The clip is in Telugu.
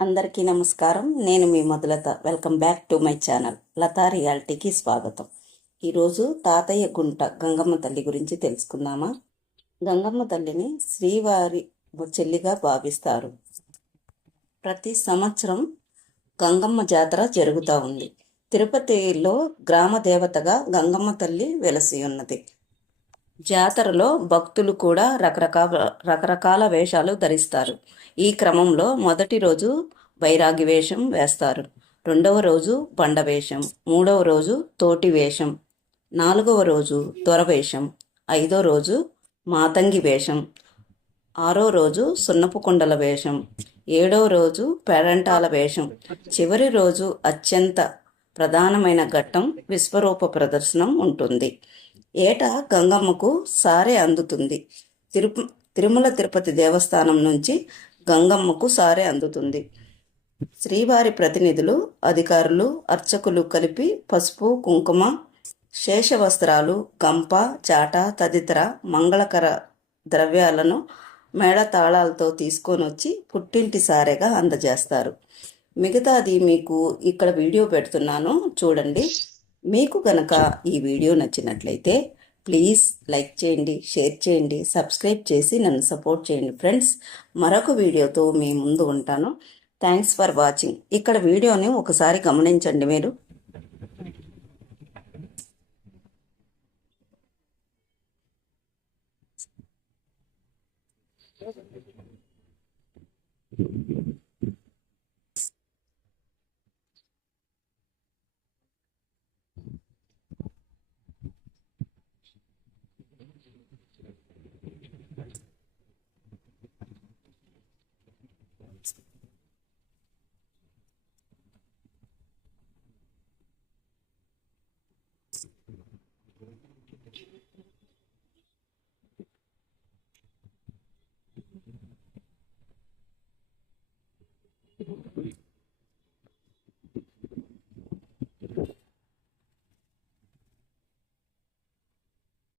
అందరికీ నమస్కారం. నేను మీ Madhulatha. Welcome back to my channel Latha రియాలిటీకి స్వాగతం. ఈరోజు తాతయ్య గుంట గంగమ్మ తల్లి గురించి తెలుసుకుందామా. గంగమ్మ తల్లిని శ్రీవారి చెల్లిగా భావిస్తారు. ప్రతి సంవత్సరం గంగమ్మ జాతర జరుగుతూ ఉంది. తిరుపతిలో గ్రామ దేవతగా గంగమ్మ తల్లి వెలసి ఉన్నది. జాతరలో భక్తులు కూడా రకరకాల వేషాలు ధరిస్తారు. ఈ క్రమంలో మొదటి రోజు బైరాగి వేషం వేస్తారు, రెండవ రోజు బండ వేషం, మూడవ రోజు తోటి వేషం, నాలుగవ రోజు దొర వేషం, ఐదో రోజు మాతంగి వేషం, ఆరో రోజు సున్నపు కుండల వేషం, ఏడవ రోజు పేరంటాల వేషం, చివరి రోజు అత్యంత ప్రధానమైన ఘట్టం విశ్వరూప ప్రదర్శనం ఉంటుంది. ఏటా గంగమ్మకు సారె అందుతుంది. తిరుమల తిరుపతి దేవస్థానం నుంచి గంగమ్మకు సారె అందుతుంది. శ్రీవారి ప్రతినిధులు, అధికారులు, అర్చకులు కలిపి పసుపు, కుంకుమ, శేషవస్త్రాలు, గంప, చాట తదితర మంగళకర ద్రవ్యాలను మేళతాళాలతో తీసుకొని వచ్చి పుట్టింటి సారెగా అందజేస్తారు. మిగతాది మీకు ఇక్కడ వీడియో పెడుతున్నాను, చూడండి. మీకు కనుక ఈ వీడియో నచ్చినట్లయితే ప్లీజ్ లైక్ చేయండి, షేర్ చేయండి, సబ్స్క్రైబ్ చేసి నన్ను సపోర్ట్ చేయండి ఫ్రెండ్స్. మరొక వీడియోతో మీ ముందు ఉంటాను. Thanks for watching. ఇక్కడ వీడియోని ఒకసారి గమనించండి మీరు.